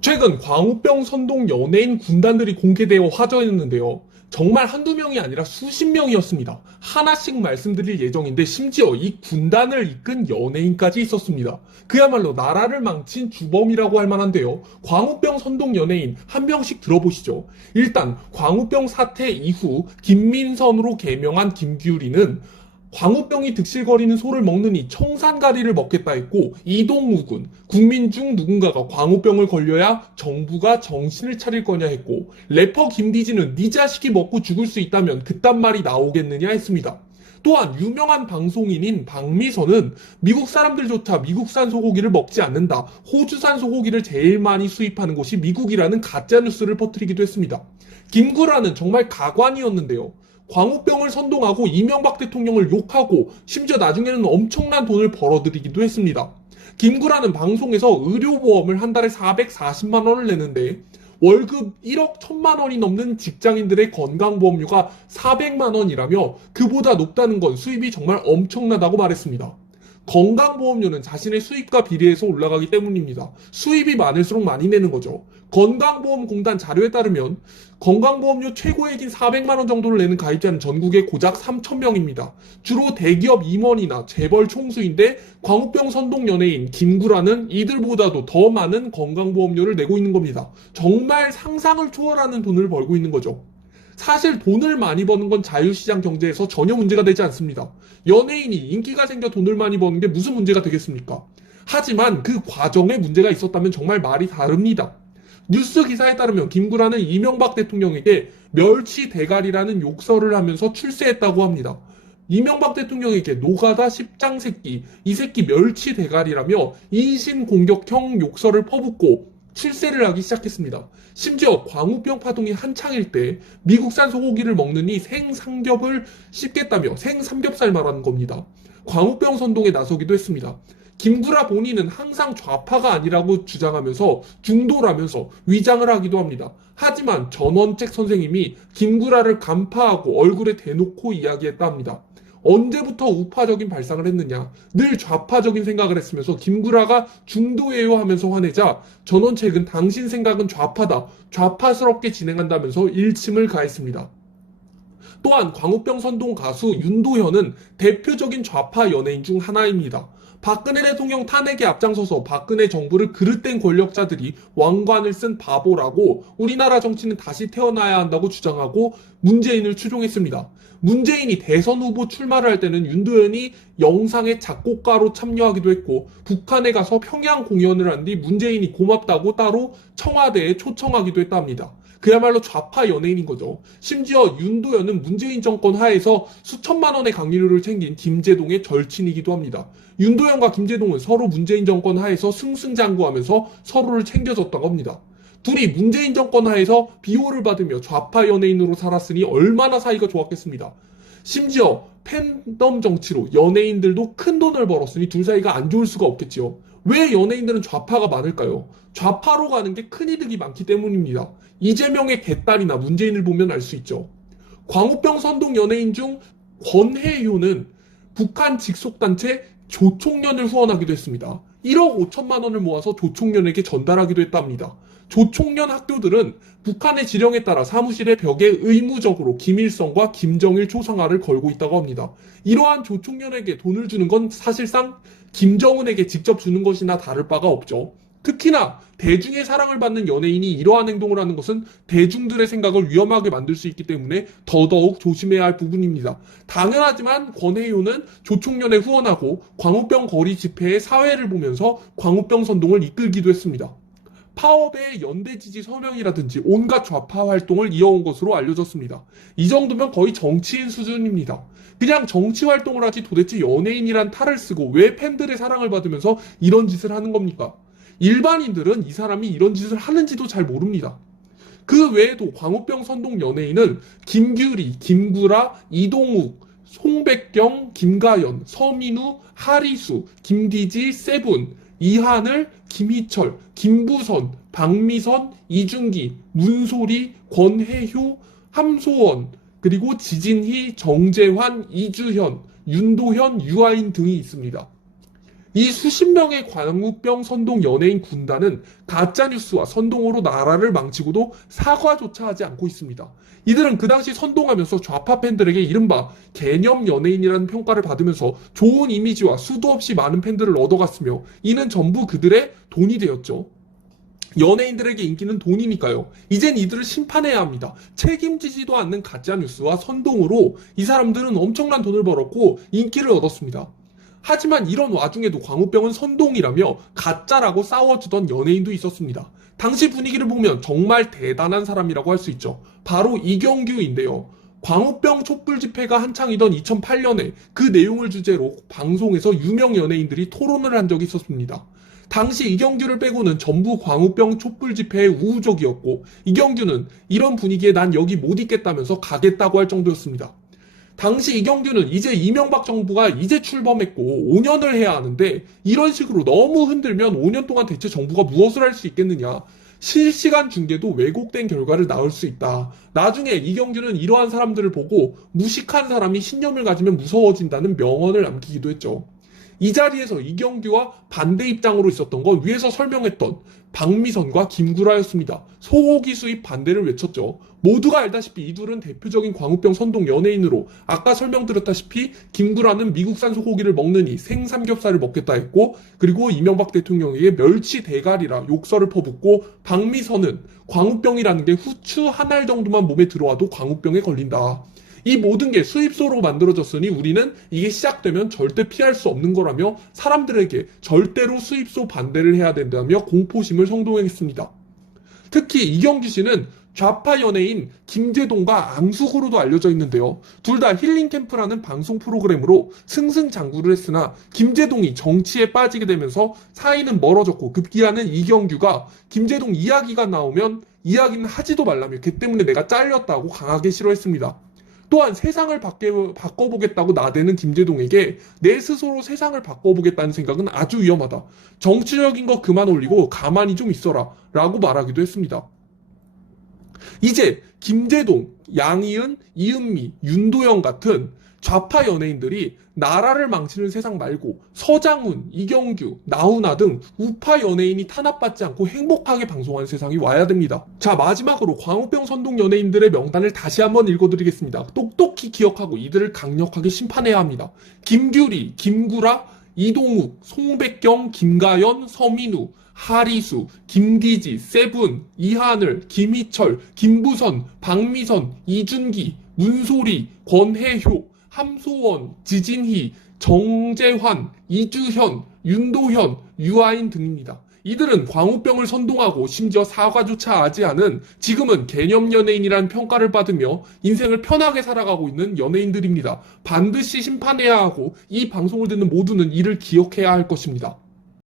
최근 광우병 선동 연예인 군단들이 공개되어 화제였는데요. 정말 한두 명이 아니라 수십 명이었습니다. 하나씩 말씀드릴 예정인데 심지어 이 군단을 이끈 연예인까지 있었습니다. 그야말로 나라를 망친 주범이라고 할 만한데요. 광우병 선동 연예인 한 명씩 들어보시죠. 일단 광우병 사태 이후 김민선으로 개명한 김규리는 광우병이 득실거리는 소를 먹느니 청산가리를 먹겠다 했고, 이동욱은 국민 중 누군가가 광우병을 걸려야 정부가 정신을 차릴 거냐 했고, 래퍼 김디지는 네 자식이 먹고 죽을 수 있다면 그딴 말이 나오겠느냐 했습니다. 또한 유명한 방송인인 박미선은 미국 사람들조차 미국산 소고기를 먹지 않는다, 호주산 소고기를 제일 많이 수입하는 곳이 미국이라는 가짜뉴스를 퍼뜨리기도 했습니다. 김구라는 정말 가관이었는데요. 광우병을 선동하고 이명박 대통령을 욕하고 심지어 나중에는 엄청난 돈을 벌어들이기도 했습니다. 김구라는 방송에서 의료보험을 한 달에 440만 원을 내는데 월급 1억 1000만 원이 넘는 직장인들의 건강보험료가 400만 원이라며 그보다 높다는 건 수입이 정말 엄청나다고 말했습니다. 건강보험료는 자신의 수입과 비례해서 올라가기 때문입니다. 수입이 많을수록 많이 내는 거죠. 건강보험공단 자료에 따르면 건강보험료 최고액인 400만 원 정도를 내는 가입자는 전국에 고작 3,000명입니다. 주로 대기업 임원이나 재벌 총수인데 광우병 선동 연예인 김구라는 이들보다도 더 많은 건강보험료를 내고 있는 겁니다. 정말 상상을 초월하는 돈을 벌고 있는 거죠. 사실 돈을 많이 버는 건 자유시장 경제에서 전혀 문제가 되지 않습니다. 연예인이 인기가 생겨 돈을 많이 버는 게 무슨 문제가 되겠습니까? 하지만 그 과정에 문제가 있었다면 정말 말이 다릅니다. 뉴스 기사에 따르면 김구라는 이명박 대통령에게 멸치 대가리라는 욕설을 하면서 출세했다고 합니다. 이명박 대통령에게 노가다 십장새끼, 이 새끼 멸치 대가리라며 인신공격형 욕설을 퍼붓고 출세를 하기 시작했습니다. 심지어 광우병 파동이 한창일 때 미국산 소고기를 먹느니 생삼겹을 씹겠다며 생삼겹살 말하는 겁니다. 광우병 선동에 나서기도 했습니다. 김구라 본인은 항상 좌파가 아니라고 주장하면서 중도라면서 위장을 하기도 합니다. 하지만 전원책 선생님이 김구라를 간파하고 얼굴에 대놓고 이야기했다 합니다. 언제부터 우파적인 발상을 했느냐, 늘 좌파적인 생각을 했으면서 김구라가 중도예요 하면서 화내자 전원책은 당신 생각은 좌파다, 좌파스럽게 진행한다면서 일침을 가했습니다. 또한 광우병 선동 가수 윤도현은 대표적인 좌파 연예인 중 하나입니다. 박근혜 대통령 탄핵에 앞장서서 박근혜 정부를 그릇된 권력자들이 왕관을 쓴 바보라고 우리나라 정치는 다시 태어나야 한다고 주장하고 문재인을 추종했습니다. 문재인이 대선 후보 출마를 할 때는 윤도현이 영상의 작곡가로 참여하기도 했고 북한에 가서 평양 공연을 한 뒤 문재인이 고맙다고 따로 청와대에 초청하기도 했다 합니다. 그야말로 좌파 연예인인 거죠. 심지어 윤도현은 문재인 정권 하에서 수천만 원의 강의료를 챙긴 김제동의 절친이기도 합니다. 윤도현과 김제동은 서로 문재인 정권 하에서 승승장구하면서 서로를 챙겨줬다고 합니다. 둘이 문재인 정권 하에서 비호를 받으며 좌파 연예인으로 살았으니 얼마나 사이가 좋았겠습니다. 심지어 팬덤 정치로 연예인들도 큰 돈을 벌었으니 둘 사이가 안 좋을 수가 없겠지요. 왜 연예인들은 좌파가 많을까요? 좌파로 가는 게 큰 이득이 많기 때문입니다. 이재명의 개딸이나 문재인을 보면 알 수 있죠. 광우병 선동 연예인 중 권혜효는 북한 직속단체 조총련을 후원하기도 했습니다. 1억 5천만 원을 모아서 조총련에게 전달하기도 했답니다. 조총련 학교들은 북한의 지령에 따라 사무실의 벽에 의무적으로 김일성과 김정일 초상화를 걸고 있다고 합니다. 이러한 조총련에게 돈을 주는 건 사실상 김정은에게 직접 주는 것이나 다를 바가 없죠. 특히나 대중의 사랑을 받는 연예인이 이러한 행동을 하는 것은 대중들의 생각을 위험하게 만들 수 있기 때문에 더더욱 조심해야 할 부분입니다. 당연하지만 권혜효는 조총련에 후원하고 광우병 거리 집회의 사회를 보면서 광우병 선동을 이끌기도 했습니다. 파업의 연대 지지 서명이라든지 온갖 좌파 활동을 이어온 것으로 알려졌습니다. 이 정도면 거의 정치인 수준입니다. 그냥 정치 활동을 하지 도대체 연예인이란 탈을 쓰고 왜 팬들의 사랑을 받으면서 이런 짓을 하는 겁니까? 일반인들은 이 사람이 이런 짓을 하는지도 잘 모릅니다. 그 외에도 광우병 선동 연예인은 김규리, 김구라, 이동욱, 송백경, 김가연, 서민우, 하리수, 김디지, 세븐, 이하늘, 김희철, 김부선, 박미선, 이준기, 문소리, 권혜효, 함소원, 그리고 지진희, 정재환, 이주현, 윤도현, 유아인 등이 있습니다. 이 수십 명의 광우병 선동 연예인 군단은 가짜뉴스와 선동으로 나라를 망치고도 사과조차 하지 않고 있습니다. 이들은 그 당시 선동하면서 좌파 팬들에게 이른바 개념 연예인이라는 평가를 받으면서 좋은 이미지와 수도 없이 많은 팬들을 얻어갔으며 이는 전부 그들의 돈이 되었죠. 연예인들에게 인기는 돈이니까요. 이젠 이들을 심판해야 합니다. 책임지지도 않는 가짜뉴스와 선동으로 이 사람들은 엄청난 돈을 벌었고 인기를 얻었습니다. 하지만 이런 와중에도 광우병은 선동이라며 가짜라고 싸워주던 연예인도 있었습니다. 당시 분위기를 보면 정말 대단한 사람이라고 할 수 있죠. 바로 이경규인데요. 광우병 촛불 집회가 한창이던 2008년에 그 내용을 주제로 방송에서 유명 연예인들이 토론을 한 적이 있었습니다. 당시 이경규를 빼고는 전부 광우병 촛불 집회에 우호적이었고 이경규는 이런 분위기에 난 여기 못 있겠다면서 가겠다고 할 정도였습니다. 당시 이경규는 이제 이명박 정부가 이제 출범했고 5년을 해야 하는데 이런 식으로 너무 흔들면 5년 동안 대체 정부가 무엇을 할 수 있겠느냐. 실시간 중계도 왜곡된 결과를 낳을 수 있다. 나중에 이경규는 이러한 사람들을 보고 무식한 사람이 신념을 가지면 무서워진다는 명언을 남기기도 했죠. 이 자리에서 이경규와 반대 입장으로 있었던 건 위에서 설명했던 박미선과 김구라였습니다. 소고기 수입 반대를 외쳤죠. 모두가 알다시피 이 둘은 대표적인 광우병 선동 연예인으로 아까 설명드렸다시피 김구라는 미국산 소고기를 먹느니 생삼겹살을 먹겠다 했고 그리고 이명박 대통령에게 멸치 대가리라 욕설을 퍼붓고 박미선은 광우병이라는 게 후추 한 알 정도만 몸에 들어와도 광우병에 걸린다. 이 모든 게 수입소로 만들어졌으니 우리는 이게 시작되면 절대 피할 수 없는 거라며 사람들에게 절대로 수입소 반대를 해야 된다며 공포심을 선동했습니다. 특히 이경규 씨는 좌파 연예인 김제동과 앙숙으로도 알려져 있는데요. 둘 다 힐링캠프라는 방송 프로그램으로 승승장구를 했으나 김제동이 정치에 빠지게 되면서 사이는 멀어졌고 급기야는 이경규가 김제동 이야기가 나오면 이야기는 하지도 말라며 걔 때문에 내가 잘렸다고 강하게 싫어했습니다. 또한 세상을 바꿔보겠다고 나대는 김제동에게 내 스스로 세상을 바꿔보겠다는 생각은 아주 위험하다. 정치적인 거 그만 올리고 가만히 좀 있어라 라고 말하기도 했습니다. 이제 김제동, 양희은, 이은미, 윤도현 같은 좌파 연예인들이 나라를 망치는 세상 말고 서장훈, 이경규, 나훈아 등 우파 연예인이 탄압받지 않고 행복하게 방송하는 세상이 와야 됩니다. 자, 마지막으로 광우병 선동 연예인들의 명단을 다시 한번 읽어드리겠습니다. 똑똑히 기억하고 이들을 강력하게 심판해야 합니다. 김규리, 김구라, 이동욱, 송백경, 김가연, 서민우, 하리수, 김기지, 세븐, 이하늘, 김희철, 김부선, 박미선, 이준기, 문소리, 권혜효, 함소원, 지진희, 정재환, 이주현, 윤도현, 유아인 등입니다. 이들은 광우병을 선동하고 심지어 사과조차 하지 않은 지금은 개념 연예인이라는 평가를 받으며 인생을 편하게 살아가고 있는 연예인들입니다. 반드시 심판해야 하고 이 방송을 듣는 모두는 이를 기억해야 할 것입니다.